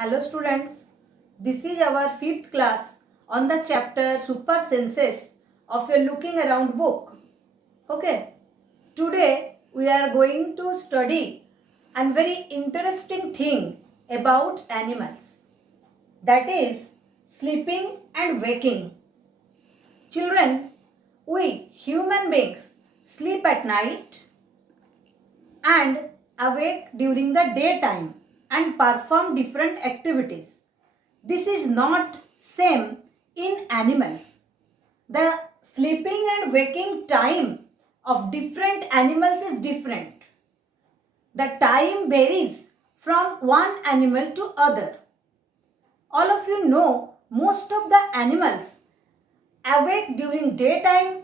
Hello students, this is our 5th class on the chapter Super Senses of your Looking Around book. Okay, today we are going to study a very interesting thing about animals, that is sleeping and waking. Children, we human beings sleep at night and awake during the daytime and perform different activities. This is not same in animals. The sleeping and waking time of different animals is different. The time varies from one animal to other. All of you know most of the animals awake during daytime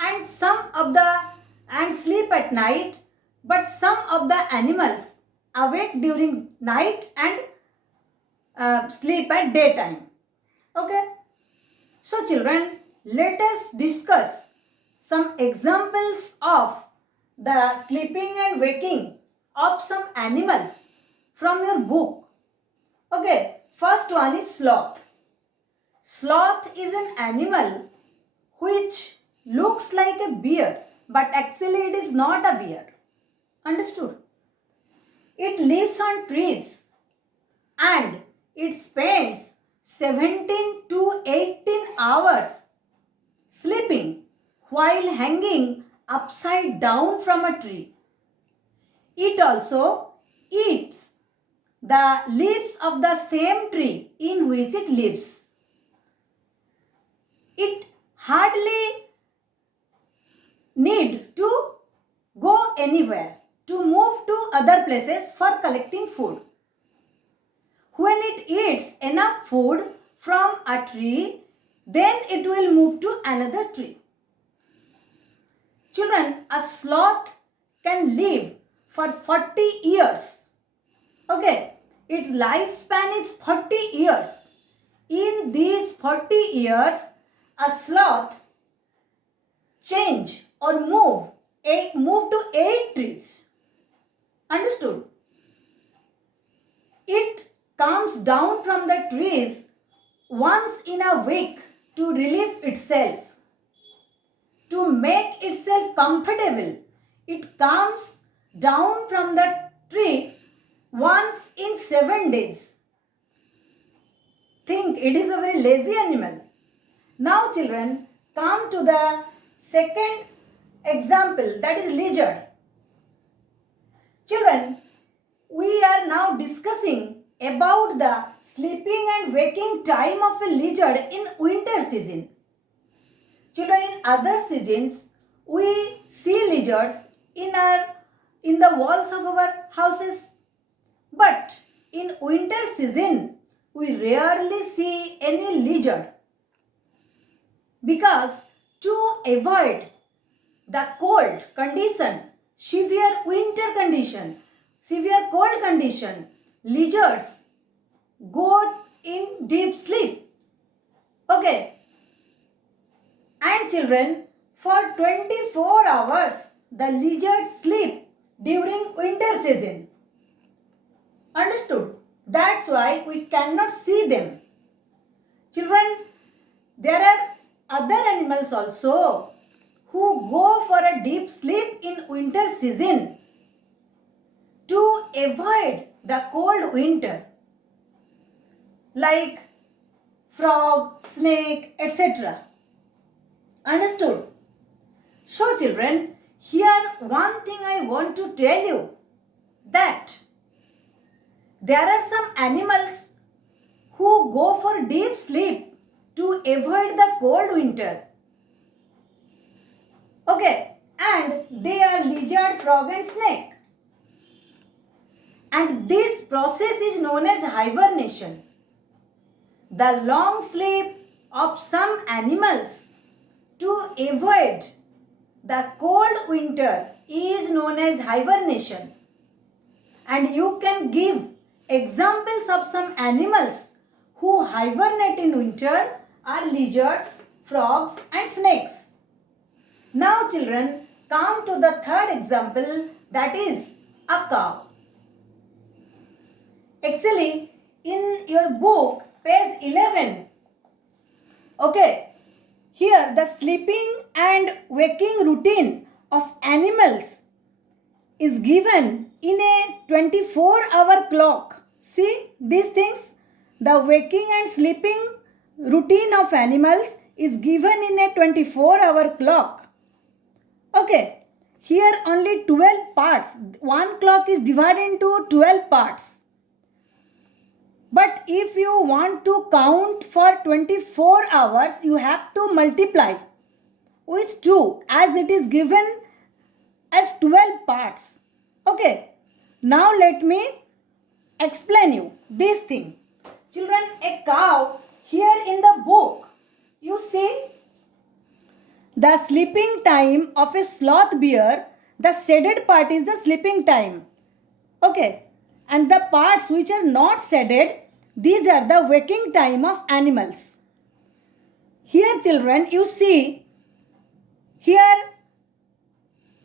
and sleep at night, but some of the animals awake during night and sleep at daytime. Okay, so children, let us discuss some examples of the sleeping and waking of some animals from your book. Okay, first one is sloth. Sloth is an animal which looks like a bear, but actually it is not a bear. Understood? It lives on trees and it spends 17 to 18 hours sleeping while hanging upside down from a tree. It also eats the leaves of the same tree in which it lives. It hardly need to go anywhere to move to other places for collecting food. When it eats enough food from a tree, then it will move to another tree. Children, a sloth can live for 40 years. Okay, its lifespan is 40 years. In these 40 years, a sloth change or move to 8 trees. Understood? It comes down from the trees once in a week to relieve itself. To make itself comfortable, it comes down from the tree once in 7 days. Think, it is a very lazy animal. Now children, come to the second example, that is lizard. Children, we are now discussing about the sleeping and waking time of a lizard in winter season. Children, in other seasons, we see lizards in the walls of our houses. But in winter season, we rarely see any lizard. Because to avoid the cold condition, severe winter condition, severe cold condition, lizards go in deep sleep. Okay. And children, for 24 hours, the lizards sleep during winter season. Understood? That's why we cannot see them. Children, there are other animals also who go for a deep sleep in winter season to avoid the cold winter, like frog, snake, etc. Understood? So children, here one thing I want to tell you, that there are some animals who go for deep sleep to avoid the cold winter. Okay, and they are lizard, frog and snake. And this process is known as hibernation. The long sleep of some animals to avoid the cold winter is known as hibernation. And you can give examples of some animals who hibernate in winter are lizards, frogs and snakes. Now children, come to the third example, that is a cow. Actually, in your book, page 11. Okay, here the sleeping and waking routine of animals is given in a 24-hour clock. See these things? The waking and sleeping routine of animals is given in a 24-hour clock. Okay, here only 12 parts. One clock is divided into 12 parts. But if you want to count for 24 hours, you have to multiply with 2 as it is given as 12 parts. Okay, now let me explain you this thing. Children, a cow here in the book, you see the sleeping time of a sloth bear, the shaded part is the sleeping time. Okay, and the parts which are not shaded, these are the waking time of animals. Here children, you see here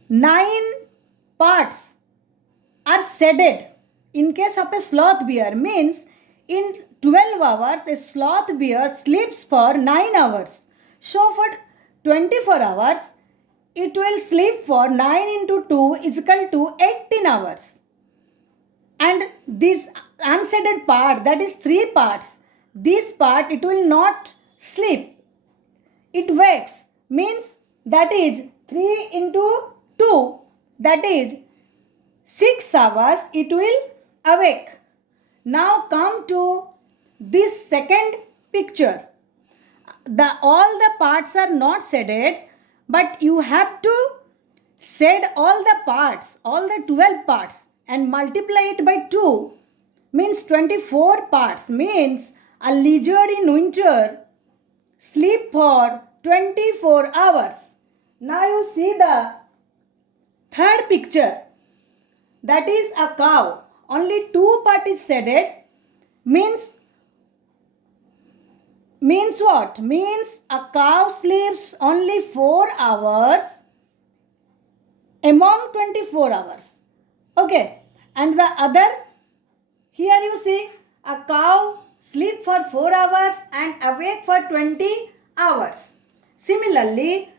9 parts are shaded. In case of a sloth bear, means in 12 hours a sloth bear sleeps for 9 hours. So for 24 hours it will sleep for 9 into 2 is equal to 18 hours. And this unshaded part, that is 3 parts, this part it will not sleep. It wakes, means that is 3 into 2, that is 6 hours it will awake. Now come to this second picture. All the parts are not shaded, but you have to shade all the parts, all the 12 parts, and multiply it by 2, means 24 parts, means a lizard in winter sleep for 24 hours. Now you see the third picture, that is a cow. Only 2 parts is shaded, means what? Means a cow sleeps only 4 hours among 24 hours. Okay, and the other, here you see a cow sleep for 4 hours and awake for 20 hours. Similarly,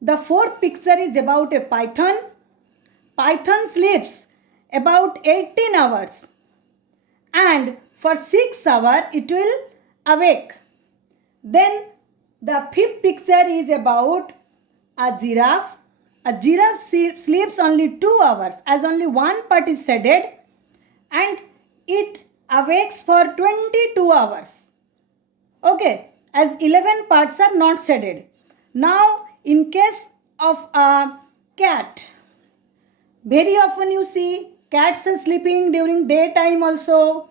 the fourth picture is about a python. Python sleeps about 18 hours and for 6 hours it will awake. Then the fifth picture is about a giraffe. A giraffe sleeps only 2 hours as only 1 part is shaded and it awakes for 22 hours. Okay, as 11 parts are not shaded. Now in case of a cat, very often you see cats are sleeping during daytime also.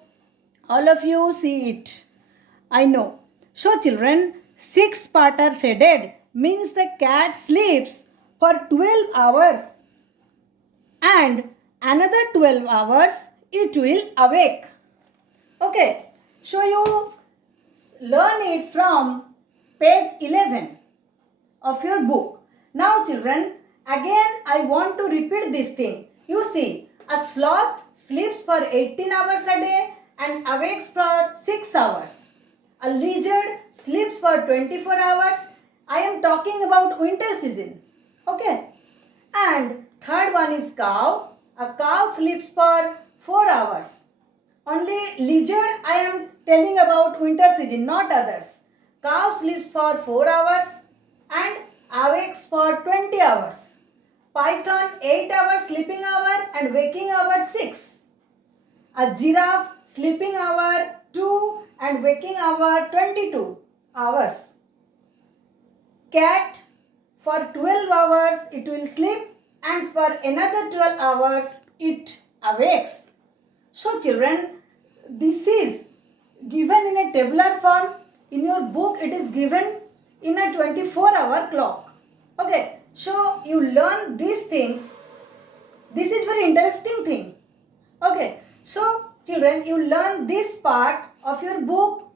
All of you see it, I know. So children, 6 parts are shaded, means the cat sleeps for 12 hours and another 12 hours it will awake. Okay, so you learn it from page 11 of your book. Now children, again I want to repeat this thing. You see, a sloth sleeps for 18 hours a day and awakes for 6 hours. A lizard sleeps for 24 hours. I am talking about winter season. Okay. And third one is cow. A cow sleeps for 4 hours. Only lizard I am telling about winter season, not others. Cow sleeps for 4 hours and awakes for 20 hours. Python 8 hours sleeping hour and waking hour 6. A giraffe sleeping hour 2 and waking hour 22 hours. Cat for 12 hours it will sleep and for another 12 hours it awakes. So children, this is given in a tabular form. In your book it is given in a 24-hour clock. Okay, so you learn these things. This is very interesting thing. Okay, so children, you learn this part of your book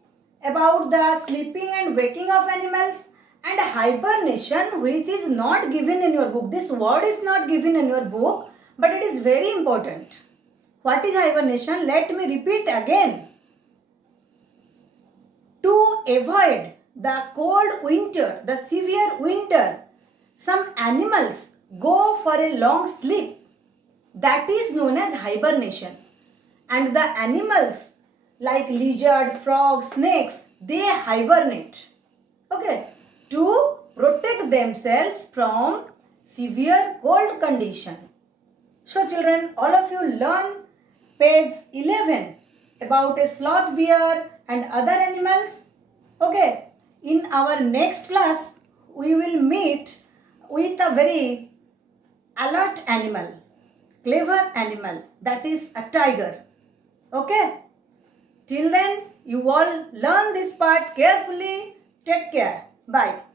about the sleeping and waking of animals and hibernation, which is not given in your book. This word is not given in your book, but it is very important. What is hibernation? Let me repeat again. To avoid the cold winter, the severe winter, some animals go for a long sleep. That is known as hibernation. And the animals like lizard, frog, snakes, they hibernate. Okay, to protect themselves from severe cold condition. So children, all of you learn page 11 about a sloth bear and other animals. Okay, in our next class, we will meet with a very alert animal, clever animal, that is a tiger. Okay, till then, you all learn this part carefully. Take care. Bye.